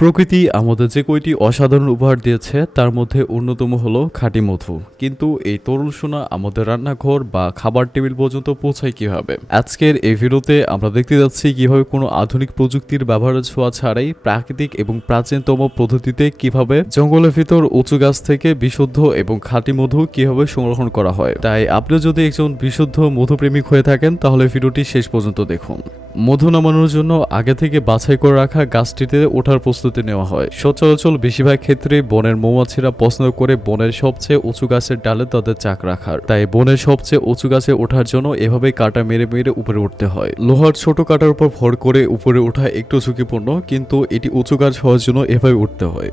প্রকৃতি আমাদের যে কয়টি অসাধারণ উপহার দিয়েছে তার মধ্যে অন্যতম হলো খাঁটি মধু। কিন্তু এই তরল সোনা আমাদের রান্নাঘর বা খাবার টেবিল পর্যন্ত পৌঁছায় কিভাবে? আজকের এই ভিডিওতে আমরা দেখতে যাচ্ছি কিভাবে কোনো আধুনিক প্রযুক্তির ব্যবহারের ছোঁয়া ছাড়াই প্রাকৃতিক এবং প্রাচীনতম পদ্ধতিতে কিভাবে জঙ্গলের ভিতর উঁচু গাছ থেকে বিশুদ্ধ এবং খাঁটি মধু কিভাবে সংরক্ষণ করা হয়। তাই আপনি যদি একজন বিশুদ্ধ মধুপ্রেমিক হয়ে থাকেন তাহলে ভিডিওটি শেষ পর্যন্ত দেখুন। মধু নামানোর জন্য আগে থেকে বাছাই করে রাখা গাছটিতে ওঠার প্রস্তুতি নেওয়া হয়। সচরাচর বেশিরভাগ ক্ষেত্রে বনের মৌমাছিরা পছন্দ করে বনের সবচেয়ে উঁচু গাছের ডালে তাদের চাক রাখার। তাই বনের সবচেয়ে উঁচু গাছে ওঠার জন্য এভাবে কাঁটা মেরে মেরে উপরে উঠতে হয়। লোহার ছোট কাঁটার উপর ভর করে উপরে ওঠা একটু ঝুঁকিপূর্ণ, কিন্তু এটি উঁচু গাছ হওয়ার জন্য এভাবে উঠতে হয়।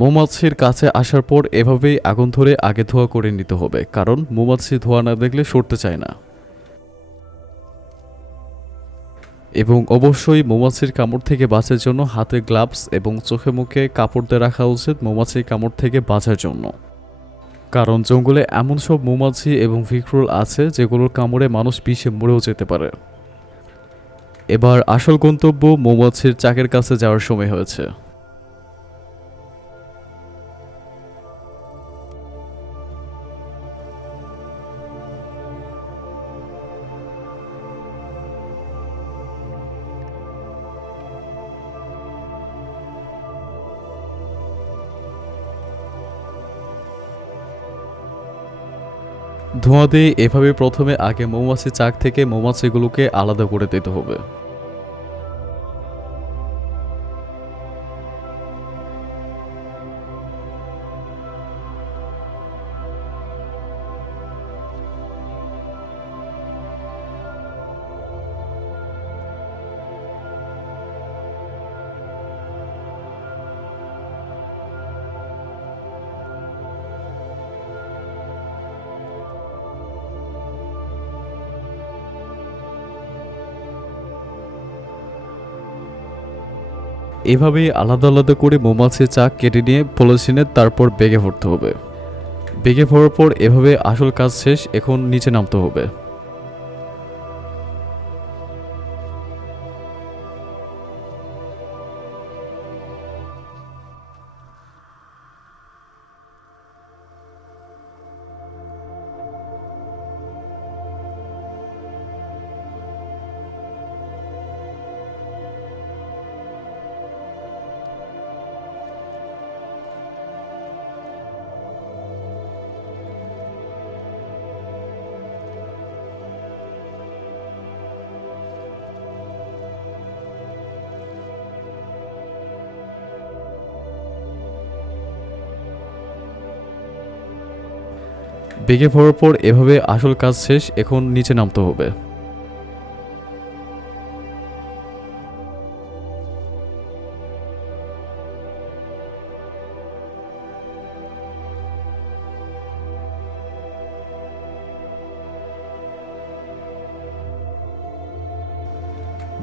মৌমাছির কাছে আসার পর এভাবেই আগুন ধরে আগে ধোয়া করে নিতে হবে, কারণ মৌমাছি ধোয়া না দেখলে সরতে চায় না। এবং অবশ্যই মৌমাছির কামড় থেকে বাঁচার জন্য হাতে গ্লাভস এবং চোখে মুখে কাপড় দিয়ে রাখা উচিত মৌমাছির কামড় থেকে বাঁচার জন্য। কারণ জঙ্গলে এমন সব মৌমাছি এবং ভিক্রুল আছে যেগুলোর কামড়ে মানুষ বিষে মরেও যেতে পারে। এবার আসল গন্তব্য মৌমাছির চাকের কাছে যাওয়ার সময় হয়েছে। ধোঁয়া দিয়ে এভাবে প্রথমে আগে মৌমাছি চাক থেকে মৌমাছিগুলোকে আলাদা করে দিতে হবে। এভাবেই আলাদা আলাদা করে মৌমাছির চাক কেটে নিয়ে পলিথিনে তারপর বেগে ভরতে হবে। বেগে ভরার পর এভাবে আসল কাজ শেষ, এখন নিচে নামতে হবে। বেগে ভরার পর এভাবে আসল কাজ শেষ, এখন নিচে নামতে হবে।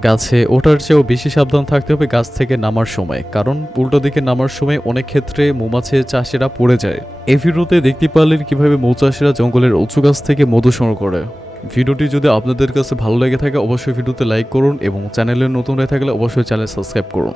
গাছে ওঠার চেয়েও বেশি সাবধান থাকতে হবে গাছ থেকে নামার সময়, কারণ উল্টো দিকে নামার সময় অনেক ক্ষেত্রে মৌমাছি চাষিরা পড়ে যায়। এই ভিডিওতে দেখতে পারলেন কিভাবে মৌচাষিরা জঙ্গলের উঁচু গাছ থেকে মধু সংগ্রহ করে। ভিডিওটি যদি আপনাদের কাছে ভালো লেগে থাকে অবশ্যই ভিডিওতে লাইক করুন এবং চ্যানেলে নতুন হয়ে থাকলে অবশ্যই চ্যানেল সাবস্ক্রাইব করুন।